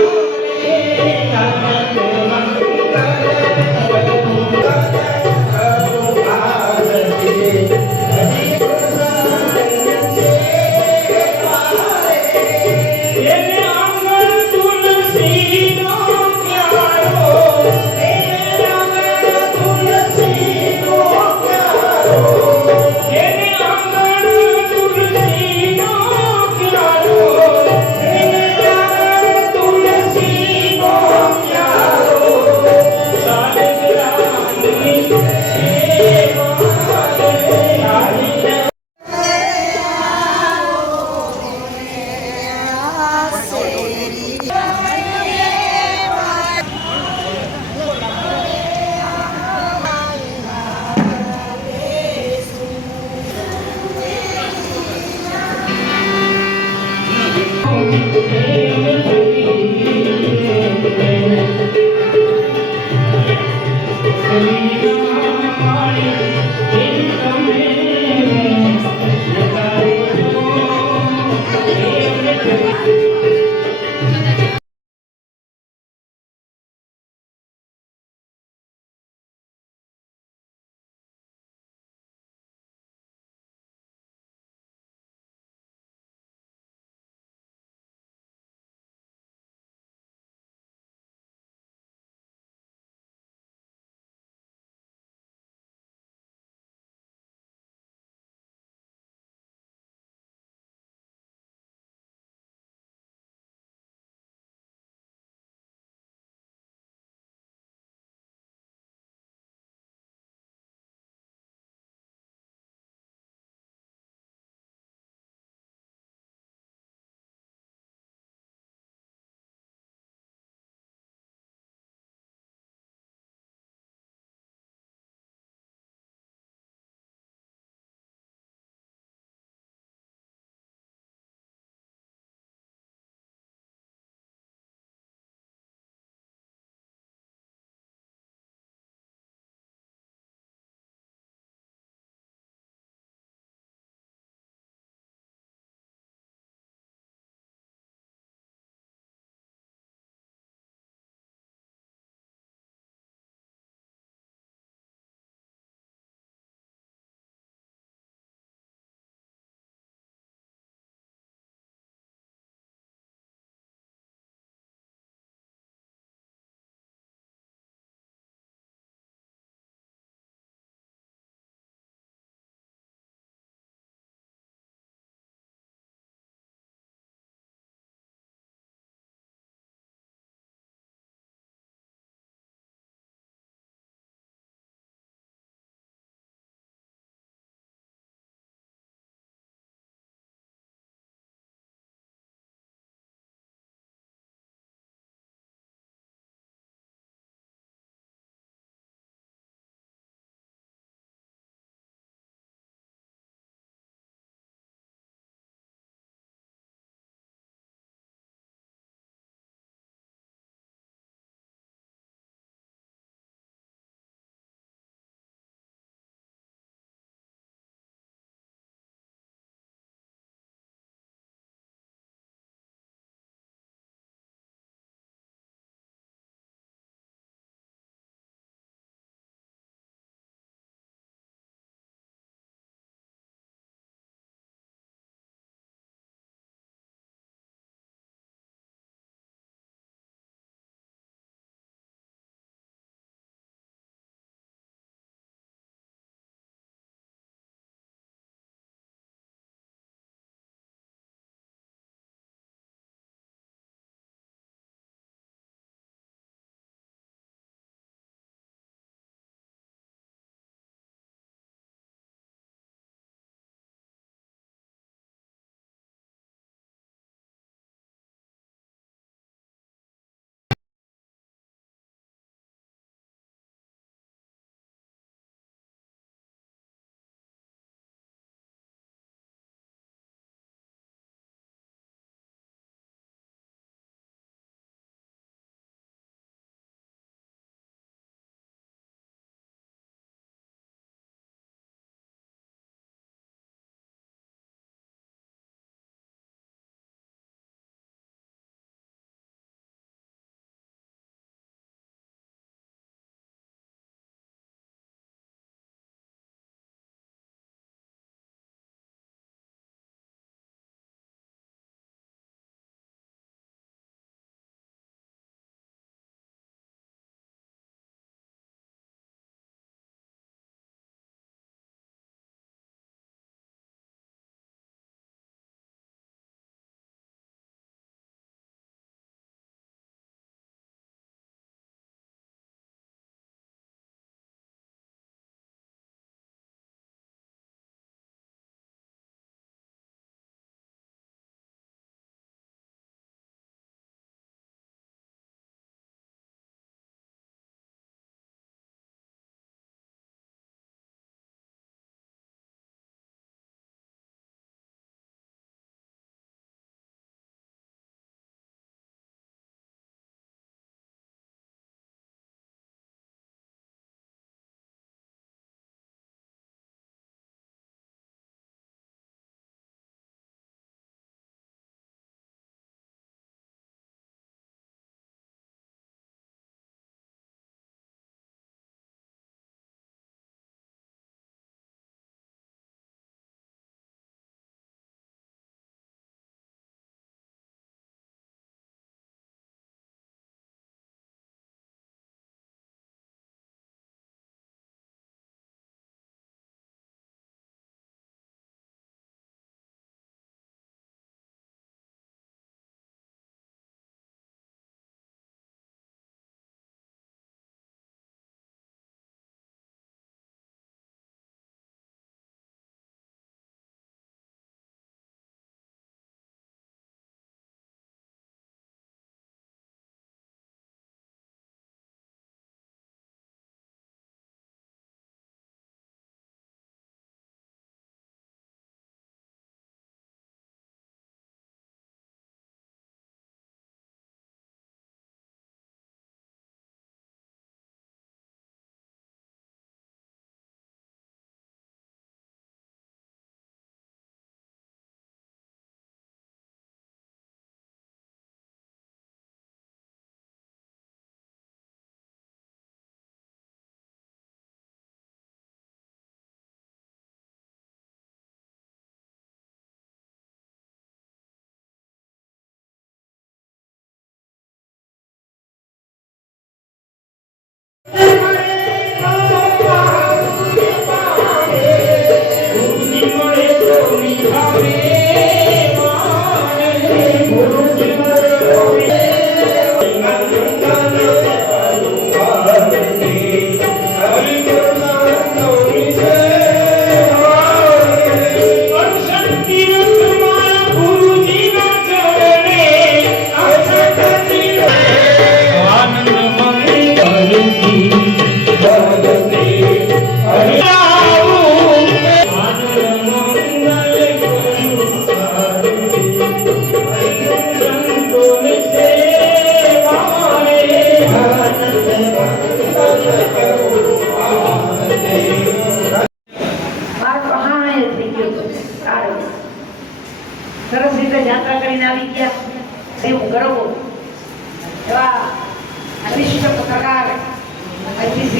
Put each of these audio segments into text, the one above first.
Yeah.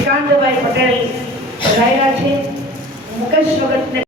શ્રીકાંતભાઈ Patel પધાર્યા છે. મુકેશ ભગતને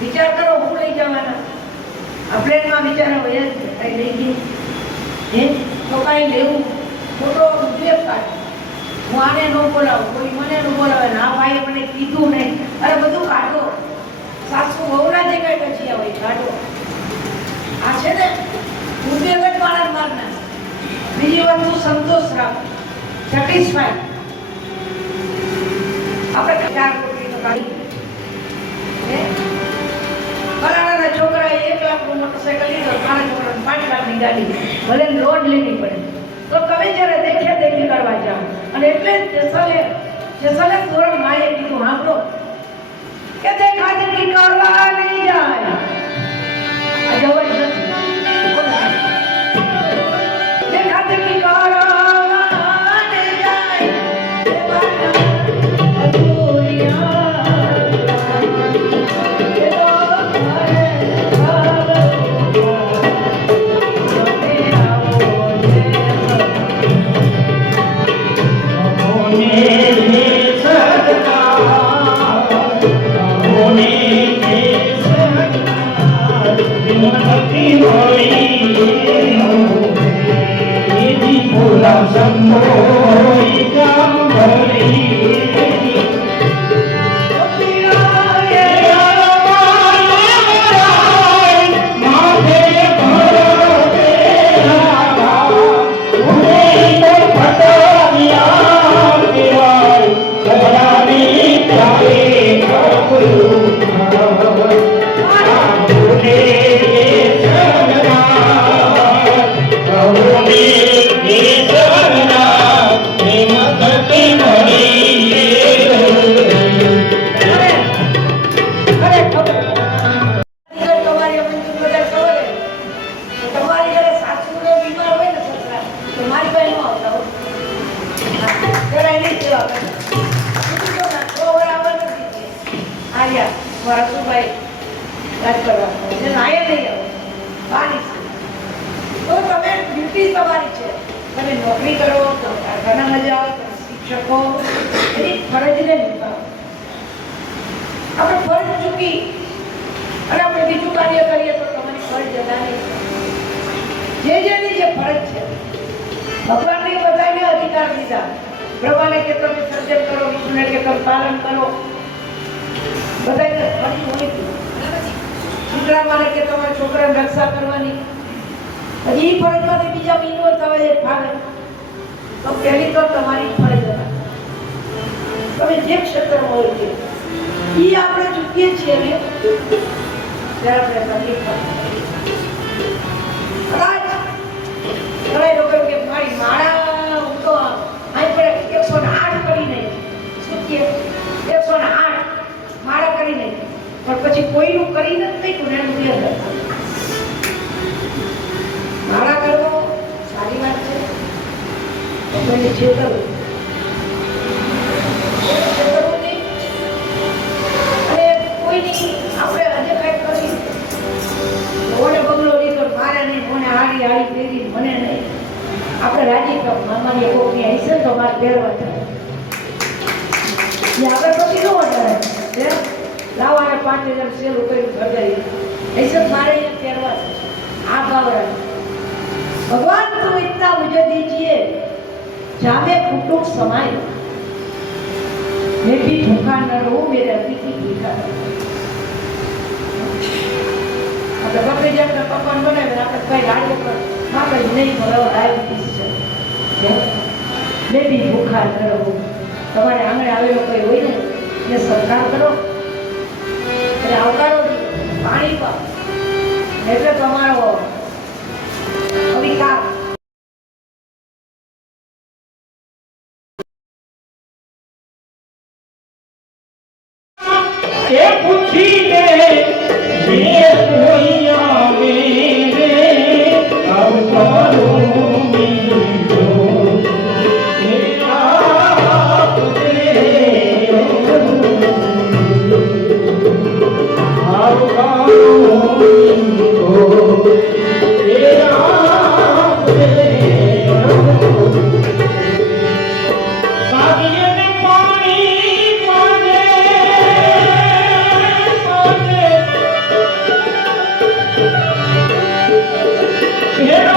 વિચાર કરો હું લઈ જવાના પ્લેનમાં વિચારો કઈ લઈ ગઈ હે તો કઈ લેવું ફોટો ઉદ્યોગ કાઢો. હું આને ન બોલાવું, કોઈ મને ન બોલાવે, ના ભાઈએ મને કીધું નહીં, અરે બધું કાઢો. સાસુ વહુના જે કઈ પછી હોય કાઢો. આ છે ને ઉદ્યોગ જ મારા મારના. બીજી વાત તું સંતોષ રાખ, સેટિસ્ફાઈ. આપણે 4 કોટી કાઢી ફલાણા છોકરાએ 1 લાખનું મોટરસાઇકલ લીધો, મારા છોકરાને 5 લાખની ગાડી, ભલે લોન લેવી પડે તો તમે જ્યારે દેખ્યા દેખી કરવા જાઓ. અને એટલે જેસલે ધોરણ માએ કીધું સાંભળો કે દેખા દેખી કરવા નહીં જાય. આ જવાય નથી. દેખા દેખી કરવા નહીં જાય નોકરી કરો, કારખાનામાં જાઓ, શિક્ષકો એની ફરજને નિભાવો. આપણે ફરજ ચૂકી અને આપણે બીજું કાર્ય કરીએ તો તમારી ફરજ અદા નહીં. જેની જે ફરજ છે ભગવાનને બધાને અધિકાર દીધા. બ્રહ્માને કે તમે સર્જન કરો, વિષ્ણુને કે તમે પાલન કરો, બધાને ફરજ હોવી જોઈએ. શુક્રામાને કે તમારા છોકરાની રક્ષા કરવાની. હજી ફરજમાંથી બીજા બીનો તમે ભાગ તો પહેલી તો તમારી ફરજ હતા. તમે જે ક્ષેત્રમાં હોય છે એ આપણે ચૂકીએ છીએ ને ત્યારે આપણે તકલીફ પડે. લોકો કે મારી માળા હું તો અહીં પડે 108 કરી નહીં, શું કે 108 માળા કરી નહીં, પણ પછી કોઈનું કરી નથી નહીં. માળા કરવો સારી વાત છે, કોઈને છેતરવું નહીં. અને કોઈની આપણે આજે કંઈક કરી મોને બંગલો લીધો મારે નહીં, મોને હાડી હાડી પહેરી મને નહીં, આપણે રાજી કર મામાની કોકની હશે તો મારે પહેરવા થાય. આપણે પછી ન વધારે લાવવાને 5000 સેલ કરી ભગાવી હશે મારે અહીંયા પહેરવા છે. આ ભાવરા भगवान तुम इतना मुझे दीजिए जामे कुटुंब समाये. मैं भी भूखा न रहूं, मेरे अतिथि भूखा न रहूं। આપણે બપોરે જે આપણે પકવાન બનાવીને આપણે કઈ લાડુ પર મારે નહીં ભરાવો ડાયાબિટીસ છે. મેં બી ભૂખા ન રહું. તમારે આંગણે આવેલો કોઈ હોય ને એને સત્કાર કરો, એને આવકારો, પાણી પાઓ, એટલે તમારો અધિકાર. એ પૂછીને જે કોઈ આવે રે અવતારો મીઠો એ આપને અવતારો મીઠો એ આપને કાગિયને પાણી પાને જય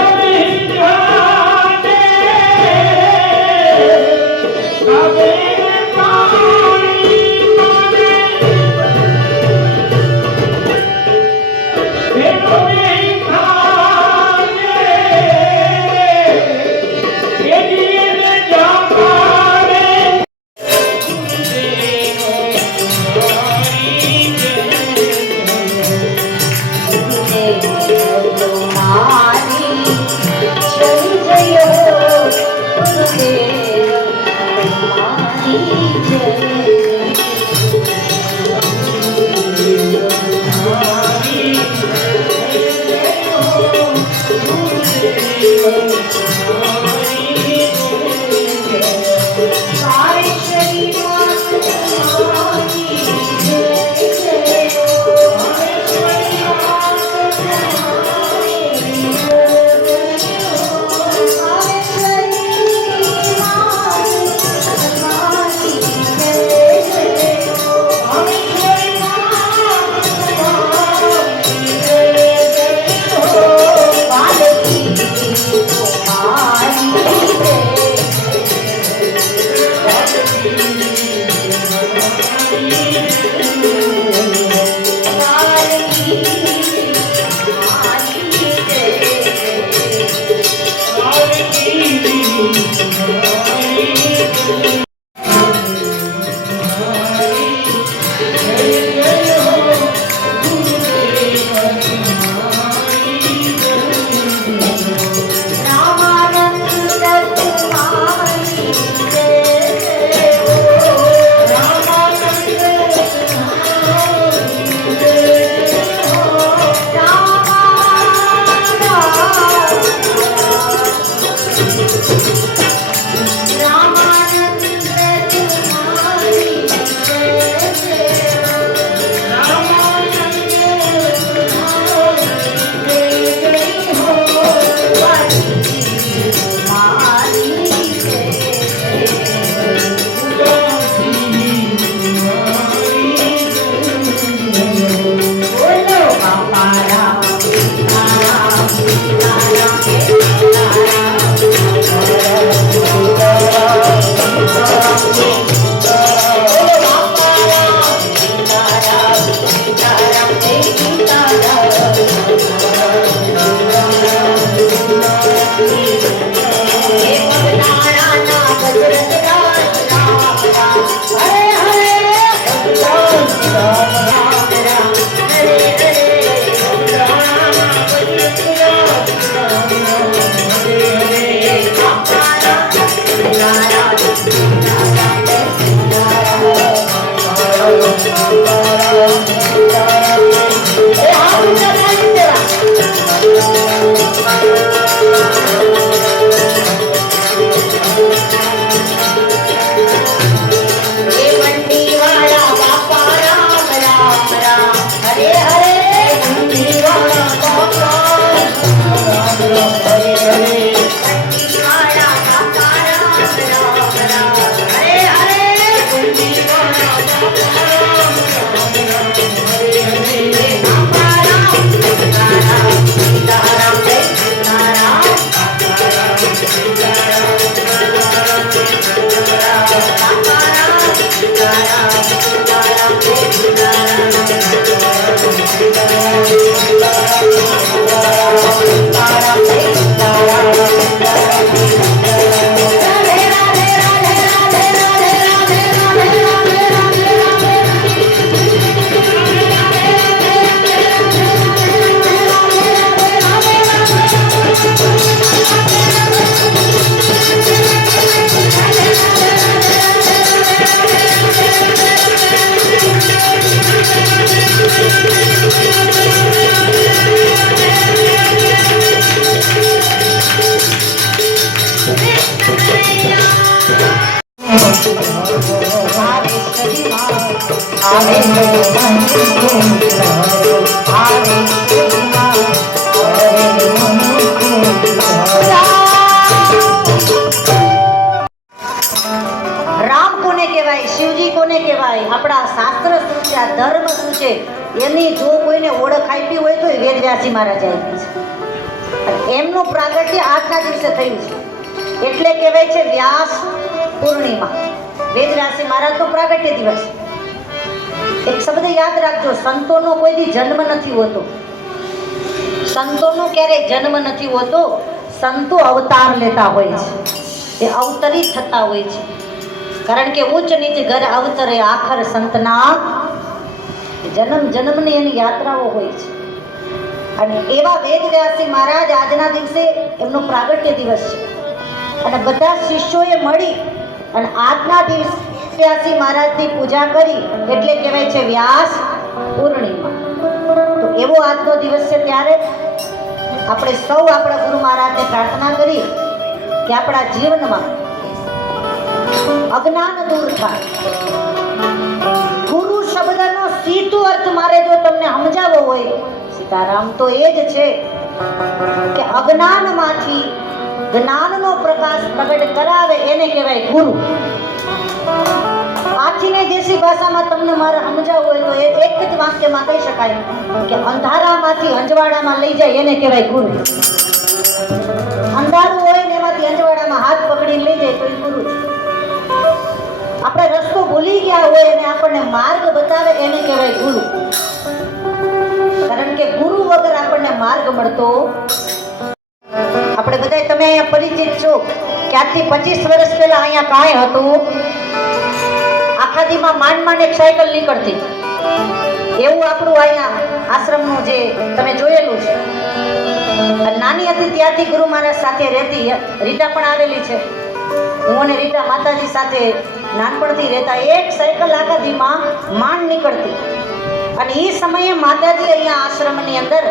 આવે રામ કોને કહેવાય, શિવજી કોને કહેવાય, આપણા શાસ્ત્ર શું છે, આ ધર્મ શું છે, એની જો કોઈને ઓળખ આપી હોય તો વેદવ્યાસી મહારાજે આપી છે. એમનું પ્રાગટ્ય આજના દિવસે થયું છે એટલે કહેવાય છે વ્યાસ પૂર્ણિમા. વેદવ્યાસી મહારાજનો પ્રાગટ્ય દિવસ. એક શબ્દ યાદ રાખજો, સંતોનો કોઈ દી જન્મ નથી હોતો. સંતોનો ક્યારેય જન્મ નથી હોતો. સંતો અવતાર લેતા હોય છે, એ અવતરિત થતા હોય છે. કારણ કે ઉચ્ચ નીચ ઘર અવતરે આખર સંતના જન્મ જન્મની એની યાત્રાઓ હોય છે. અને એવા વેદવ્યાસી મહારાજ આજના દિવસે એમનો પ્રાગટ્ય દિવસ છે અને બધા શિષ્યોએ મળી અને આજના દિવસે વેદવ્યાસી મહારાજની પૂજા કરી એટલે કહેવાય છે વ્યાસ પૂર્ણિમા. તો એવો આજનો દિવસ છે ત્યારે આપણે સૌ આપણા ગુરુ મહારાજને પ્રાર્થના કરી કે આપણા જીવનમાં અજ્ઞાન દૂર થાય. ગુરુ શબ્દનો સીધો અર્થ મારે જો તમને સમજાવવો હોય, સીતારામ તો એ જ છે કે અજ્ઞાનમાંથી જ્ઞાનનો પ્રકાશ પ્રગટ કરાવે એને કહેવાય ગુરુ. આથીને દેશી ભાષામાં તમને મારે સમજાવવું હોય તો એ એક જ વાક્યમાં કહી શકાય કે અંધારામાંથી અંજવાડામાં લઈ જાય એને કહેવાય ગુરુ. અંધારું હોય ને એમાંથી અંજવાડામાં હાથ પકડીને લઈ જાય તો એ ગુરુ. આપણે રસ્તો ભૂલી ગયા હોય અને આપણને માર્ગ બતાવે એને કહેવાય ગુરુ. કારણ કે ગુરુ વગર આપણને માર્ગ મળતો. આપણે બધા તમે અહીંયા પરિચિત છો કે આજથી 25 વર્ષ પહેલા અહીંયા કાંઈ હતું, આખા દીમાં માંડ એક સાયકલ નીકળતી. એવું આપણું અહીંયા આશ્રમનું જે તમે જોયેલું છે. નાની હતી ત્યારથી ગુરુ મહારાજ સાથે રહેતી. રીટા પણ આવેલી છે. હું અને રીટા માતાજી સાથે નાનપણથી રહેતા. એક સાયકલ આખા દીમાં માંડ નીકળતી. અને એ સમયે માતાજી અહીંયા આશ્રમની અંદર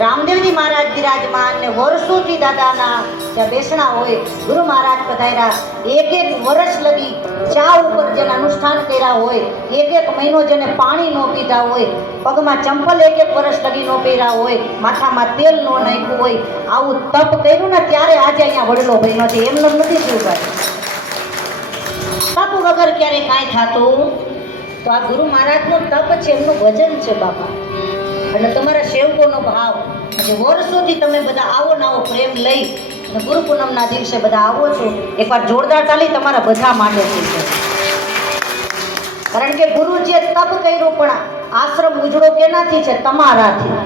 રામદેવજી મહારાજ બિરાજમાન ને વર્ષોથી દાદાના જ્યાં બેસણા હોય ગુરુ મહારાજ પધાર્યા. એક વર્ષ લગી ચા ઉપર જેને અનુષ્ઠાન કર્યા હોય, એક મહિનો જેને પાણી ન પીધા હોય, પગમાં ચંપલ એક વર્ષ લગી ન પહેર્યા હોય, માથામાં તેલ ન નાખ્યું હોય, આવું તપ કર્યું ને ત્યારે આજે અહીંયા વડલો બન્યો છે. એમનો નથી શિવભાઈ. તપ વગર ક્યારે કાંઈ થતું તો આ ગુરુ મહારાજનો તપ છે, એમનું ભજન છે બાપા. અને તમારા સેવકોનો ભાવ જે વર્ષોથી તમે બધા આવો ને આવો પ્રેમ લઈ અને ગુરુ પૂનમના દિવસે બધા આવો છો. એકવાર જોરદાર તાલી તમારા બધા માટે છે. કારણ કે ગુરુજીએ તપ કર્યું પણ આશ્રમ ઉજળો કેનાથી છે? તમારાથી,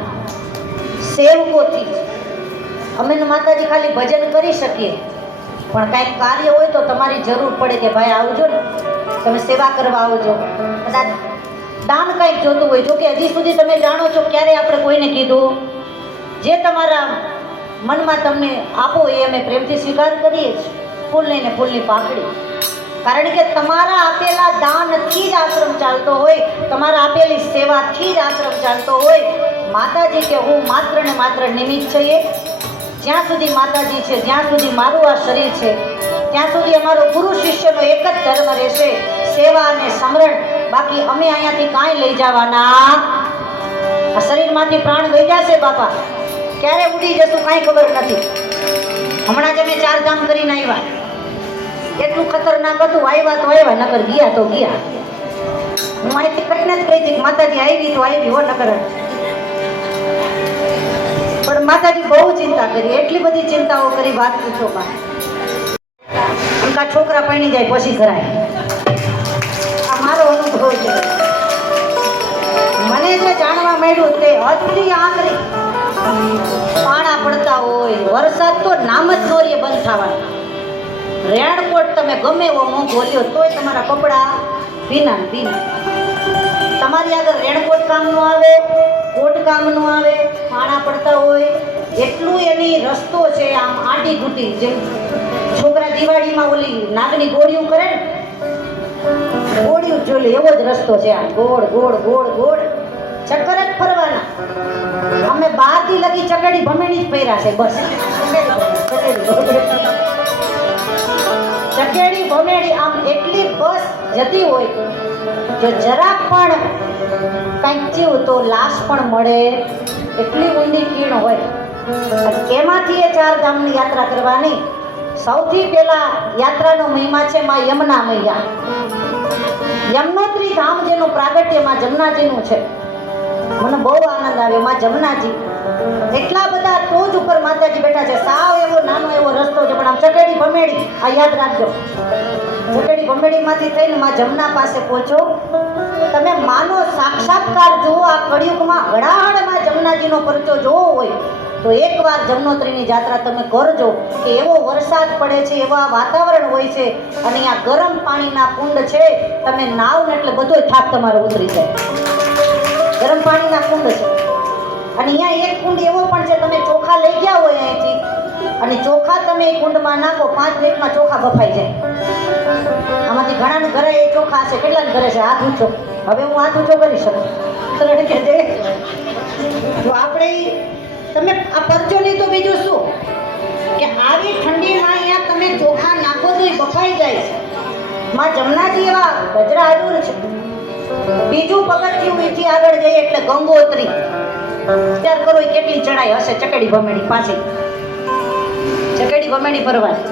સેવકોથી. અમે માતાજી ખાલી ભજન કરી શકીએ પણ કાંઈક કાર્ય હોય તો તમારી જરૂર પડે કે ભાઈ આવજો ને, તમે સેવા કરવા આવજો. કદાચ દાન કંઈક જોતું હોય. જો કે હજી સુધી તમે જાણો છો ક્યારે આપણે કોઈને કીધું? જે તમારા મનમાં તમને આપો એ અમે પ્રેમથી સ્વીકાર કરીએ છીએ. ફૂલ લઈને ફૂલની પાકડી. કારણ કે તમારા આપેલા દાનથી જ આશ્રમ ચાલતો હોય, તમારા આપેલી સેવાથી જ આશ્રમ ચાલતો હોય. માતાજી કે હું માત્ર ને માત્ર નિમિત્ત છીએ. જ્યાં સુધી માતાજી છે, જ્યાં સુધી મારું આ શરીર છે, ત્યાં સુધી અમારો ગુરુ શિષ્યનો એક જ ધર્મ રહેશે, સેવા અને સમરણ. બાકી અમે અહીંયાથી કાંઈ લઈ જવાના? આ શરીરમાંથી પ્રાણ વહી જશે બાપા. ક્યારે ઉડી જશું કાંઈ ખબર નથી. હમણાં જ અમે 4 ધામ કરીને આવ્યા. એટલું ખતરનાક હતું. આવ્યા તો આવ્યા, નકર ગયા તો ગયા. હું અહીંથી કરીને જ કહી હતી કે માતાજી આવી તો આવી હો, નકર. પણ માતાજી બહુ ચિંતા કરી, એટલી બધી ચિંતાઓ કરી, વાત પૂછો બા. છોકરા પરણી જાય પછી કરાય. આ મારો અનુભવ છે. મને જે જાણવા મળ્યું તે હદથી આંગળી પાણા પડતા હોય, વરસાદ તો નામ જ નોરીએ બંધ થવાના. રેણકોટ તમે ગમે એવો મોં બોલ્યો તોય તમારા કપડા ભીના ને ભીના. તમારી આગળ રેણકોટ કામ નો આવે, કોટ કામ નો આવે, પાણા પડતા હોય. એટલું એની રસ્તો છે આમ આટી ઘૂટી. જેમ છોકરા દિવાળીમાં ઓલી નાગની ગોળીઓ કરે ને, ગોળીઓ જોઈ એવો જ રસ્તો છે. આ ગોળ ગોળ ગોળ ગોળ ચક્કર જ ફરવાના. અમે 12 દી લગી ચકડી ભમેણી જ પહેર્યા છે બસ. ચકેડી ભમેડી આમ એટલી બસ જતી હોય, જો જરાક પણ કંઈક થયું તો લાશ પણ મળે એટલી ઊંડી કીણ હોય. અને એમાંથી એ 4 ધામની યાત્રા કરવાની. સૌથી પહેલા યાત્રાનો મહિમા છે માં યમુના મૈયા. યમનોત્રી ધામ જેનું પ્રાગટ્ય માં જમનાજીનું છે. મને બહુ આનંદ આવ્યો. માં જમનાજી એટલા બધા ટોચ ઉપર માતાજી બેઠા છે. સાવ એવો નાનો એવો રસ્તો છે, પણ આમ ચકેડી ભમેડી આ યાદ રાખજો. ચકેડી ભમેડી માંથી થઈને માં જમના પાસે પહોંચો. તમે માનો સાક્ષાત્કાર જુઓ. આ કળિયુગમાં હળાહળમાં જમનાજીનો પરચો જોવો હોય તો એકવાર જમનોત્રીની યાત્રા તમે કરજો. કે એવો વરસાદ પડે છે, એવા વાતાવરણ હોય છે, અને અહીંયા ગરમ પાણીના કુંડ છે. તમે નાવ ને એટલે બધો થાક તમારો ઉતરી જાય. ગરમ પાણીના કુંડ છે. અને અહીંયા એક કુંડ એવો પણ છે, તમે ચોખા લઈ ગયા હોય અહીંથી અને ચોખા તમે એ કુંડમાં નાખો, 5 મિનિટમાં ચોખા બફાઈ જાય. આમાંથી ઘણાના ઘરે એ ચોખા હશે. કેટલાના ઘરે છે? હાથ ઊંચો. હવે હું હાથ ઊંચો કરી શકું. કારણ કે જો આપણે તમે આ પરચો નહીં તો બીજું શું, કે આવી ઠંડીમાં અહીંયા તમે ચોખા નાખો તો એ બફાઈ જાય છે. માં જમનાજી એવા ગજરા હાજર છે. બીજું પગથિયું અહીંથી આગળ જઈએ એટલે ગંગોત્રી. વિચાર કરો એ કેટલી ચડાઈ હશે. ચકેડી ભમેડી પાસે ચકેડી ભમેડી ફરવાની.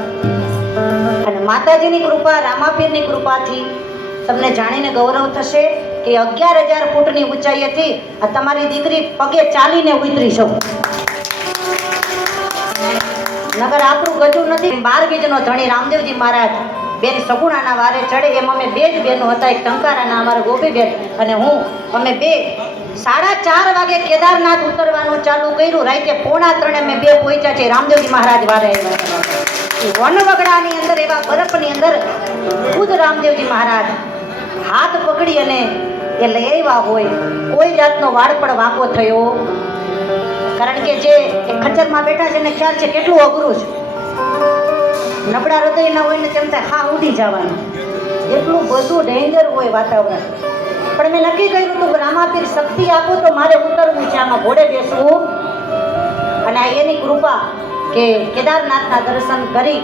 અને માતાજીની કૃપા, રામાપીરની કૃપાથી તમને જાણીને ગૌરવ થશે કે 11,000 ફૂટની ઊંચાઈએથી આ તમારી દીકરી પગે ચાલીને ઉતરી છે. નગર આપણું ગજું નથી. 12 બીજનો ધણી રામદેવજી મહારાજ બેન સગુણાના વારે ચડે. એમ અમે 2 જ બહેનો હતા. એક ટંકારાના અમારા ગોપીબેન અને હું. અમે 2 4:30 વાગે કેદારનાથ ઉતરવાનું ચાલુ કર્યું. રાતે 2:45 અમે 2 પહોંચ્યા છે. રામદેવજી મહારાજ વારે વનવગડાની અંદર એવા બરફની અંદર ખુદ રામદેવજી મહારાજ હાથ પકડી અને એ લઈ આવ્યા હોય. કોઈ જાતનો વાળ પણ વાંકો થયો. કારણ કે જે ખચ્ચરમાં બેઠા છે એને ખ્યાલ છે કેટલું અઘરું છે. નબળા હૃદયના હોય ને તેમ થાય હા ઉડી જવાનું. એટલું બધું ડેન્જર હોય વાતાવરણ. પણ મેં નક્કી કર્યું હતું કે રામાપીર શક્તિ આપો તો મારે ઉતરવું છે, આમાં ઘોડે બેસવું. અને આ એની કૃપા કે કેદારનાથના દર્શન કરી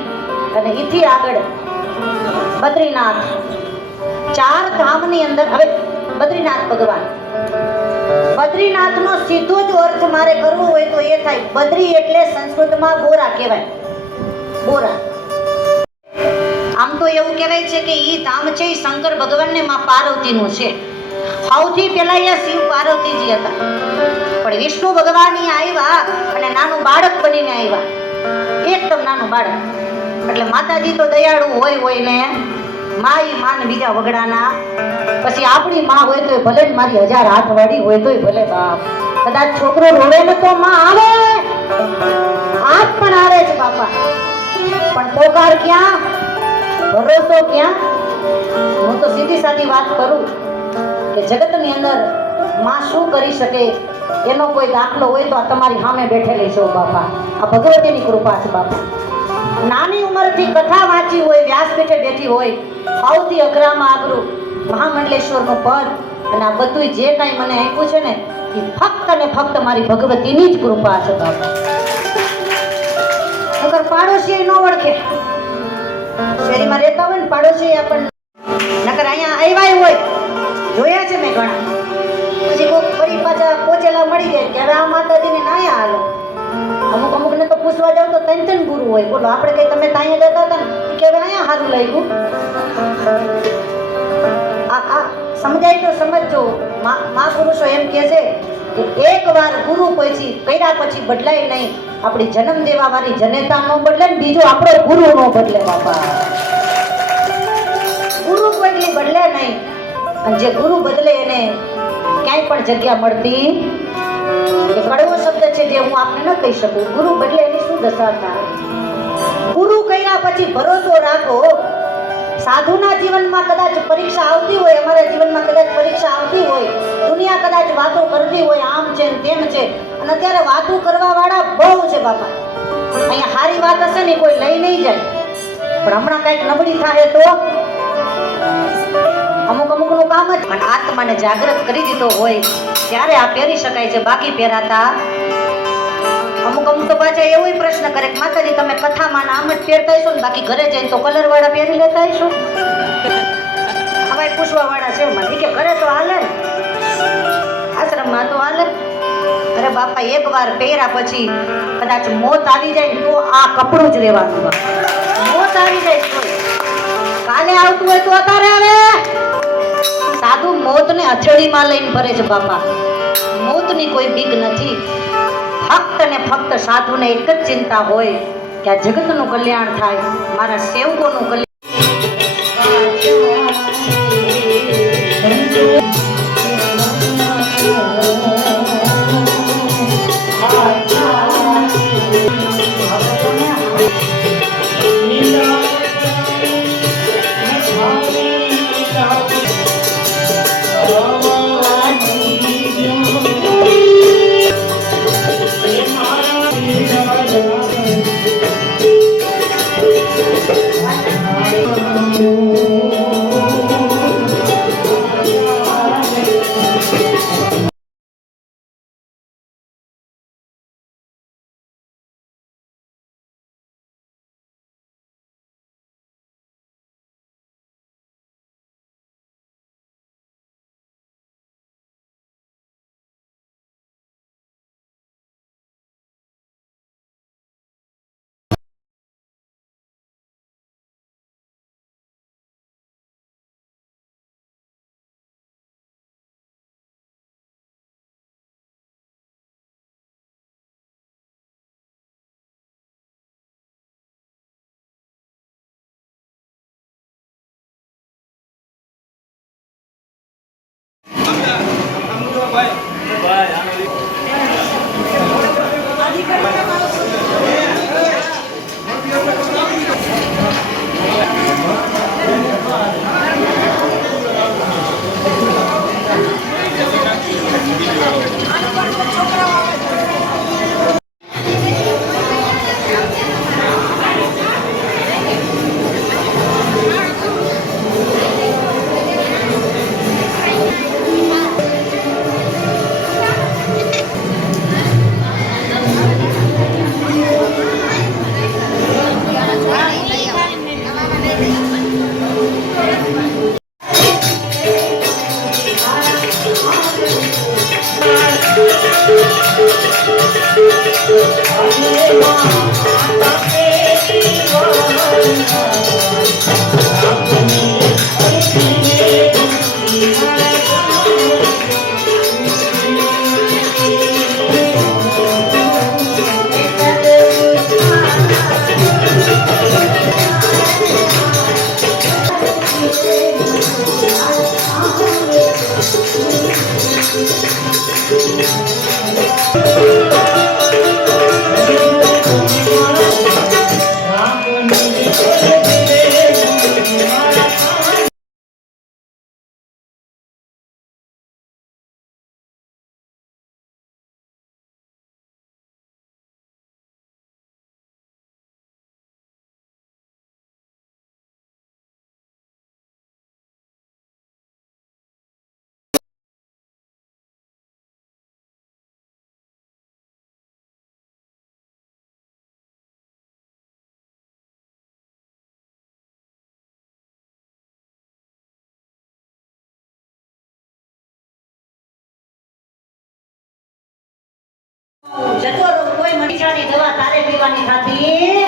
અને એથી આગળ બદ્રીનાથ. 4 ધામની અંદર હવે બદ્રીનાથ ભગવાન. બદ્રીનાથનો સીધો જ અર્થ મારે કરવો હોય તો એ થાય બદ્રી એટલે સંસ્કૃતમાં બોરા કહેવાય. બોરા. આમ તો એવું કહેવાય છે કે ઈ ધામ છે એ શંકર ભગવાનને માં પાર્વતીનું છે. સૌથી પહેલા અહીંયા શિવ પાર્વતીજી હતા. પણ વિષ્ણુ ભગવાન અહીંયા આવ્યા અને નાનું બાળક બનીને આવ્યા. એકદમ નાનું બાળક. એટલે માતાજી તો દયાળુ હોય ને માં ઈ માન બીજા વગડાના. પછી આપણી માં હોય તો ભલે મારી 1000 હાથ વાળી હોય તોય ભલે બાપ. કદાચ છોકરો રોવે ને તો માં આવે. આજ પણ આવે છે બાપા. પણ પોકાર ક્યાં, ભરોસો ક્યાં? હું તો સીધી સાદી વાત કરું કે જગતની અંદર માં શું કરી શકે એનો કોઈ દાખલો હોય તો આ તમારી સામે બેઠેલી છો બાપા. આ ભગવતીની કૃપા છે બાપા. નાની ઉંમરથી કથા વાંચી હોય, વ્યાસપીઠે બેઠી હોય, સૌથી અઘરામાં અઘરું મહામંડલેશ્વરનું પદ અને આ બધું જે કાંઈ મને આપ્યું છે ને એ ફક્ત ને ફક્ત મારી ભગવતીની જ કૃપા છે બાપા. નકર પાડોશી ન ઓળખે. શેરીમાં રહેતા હોય ને પાડોશી આપણને નકર અહીંયા આવ્યા હોય જોયા છે મેં ઘણા. પછી કોઈ ફરી પાછા પહોંચેલા મળી જાય કે હવે આ માતાજીને નાયા હાલો. અમુક ને તો પૂછવા જાવ તો 3 ગુરુ હોય. બોલો આપણે કઈ તમે ત્યાં જતા હતા ને કે હવે અહીંયા સારું લાગ્યું. આ સમજાય તો સમજજો. મહાપુરુષો એમ કહે છે કે એકવાર ગુરુ પછી કર્યા પછી બદલાય નહીં. આપણી જન્મ દેવા વાળી જનેતા ન બદલે ને બીજો આપણો ગુરુ ન બદલે બાપા. ગુરુ કોઈ બદલે નહીં. અને જે ગુરુ બદલે એને ક્યાંય પણ જગ્યા મળતી. એ કડવો શબ્દ છે જે હું આપને ન કહી શકું. ગુરુ બદલે એની શું દશા થાય. ગુરુ કર્યા પછી ભરોસો રાખો. સાધુના જીવનમાં કદાચ પરીક્ષા આવતી હોય, અમારા જીવનમાં કદાચ પરીક્ષા આવતી હોય, દુનિયા કદાચ વાતો કરતી હોય આમ છે ને તેમ છે, અને અત્યારે વાતો કરવા વાળા બહુ છે બાપા. અહીંયા સારી વાત હશે ને કોઈ લઈ નહીં જાય, પણ હમણાં કઈક નબળી થાય તો અમુકનું કામ જ. પણ આત્માને જાગૃત કરી દીધો હોય ત્યારે આ પહેરી શકાય છે. બાકી પહેરાતા અમુક અમુક તો પાછા એવું પ્રશ્ન કરે કે માતાજી તમે કથામાં આમ જ પહેરતા હશો ને બાકી ઘરે જઈને તો કલર વાળા પહેરી લેતા હશો. હવે પૂછવા વાળા છે મને કે ઘરે તો હાલે ને, આશ્રમમાં તો હાલે. અરે બાપા એકવાર પહેર્યા પછી કદાચ મોત આવી જાય તો આ કપડું જ રહેવાનું. મોત આવી જાય તો કાલે આવતું હોય તો અત્યારે આવે. સાધુ મોતને હથેળીમાં લઈને ફરે છે બાપા. મોતની કોઈ બીક નથી. ફક્ત ને ફક્ત સાધુને એક જ ચિંતા હોય કે આ જગતનું કલ્યાણ થાય, મારા સેવકોનું કલ્યાણ. જતો રહો, કોઈ મનીષાની દવા તારે પીવાની થતી.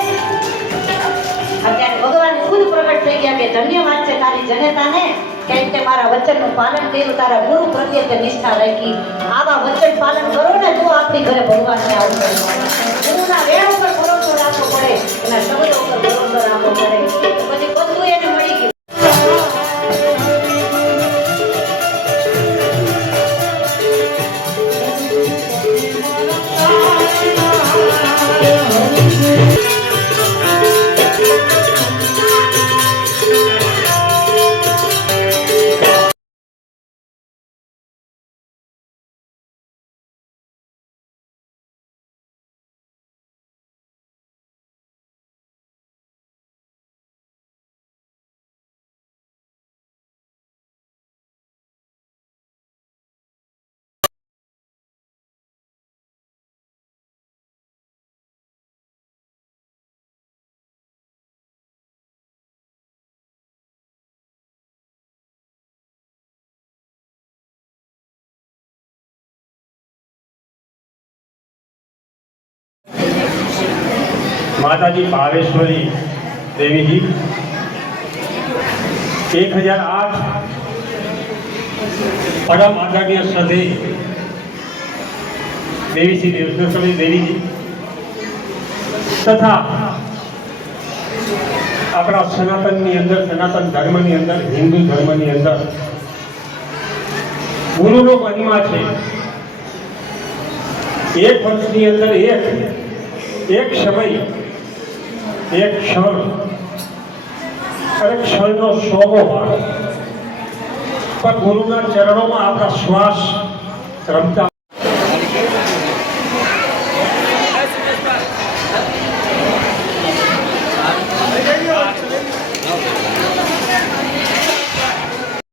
અત્યારે ભગવાન ખુદ પ્રગટ થઈ ગયા કે ધન્યવાદ છે તારી જનતાને કે તે મારા વચનનું પાલન કર્યું, તારા ગુરુ પ્રત્યે તે નિષ્ઠા રાખી. આવા વચન પાલન કરો ને તો આપણી ઘરે ભગવાનને આવું કરવાનું. ગુરુના વેણ ઉપર ભરોસો રાખવો પડે, એના શબ્દો ઉપર ભરોસો રાખવો પડે, પછી બધું એને મળી ગયું. માતાજી ભાવેશ્વરી દેવીજી 1008 પરમ આદરણીય શ્રદ્ધેય દેવી શ્રી દેવસ્વરી દેવીજી તથા આપણા સનાતનની અંદર, સનાતન ધર્મની અંદર, હિન્દુ ધર્મની અંદર ગુરુનો મહિમા છે. એક વર્ષની અંદર એક સમય, એક ક્ષણ અને ક્ષણનો 100મો ભાગ પણ ગુરુના ચરણોમાં આપણા શ્વાસ રમતા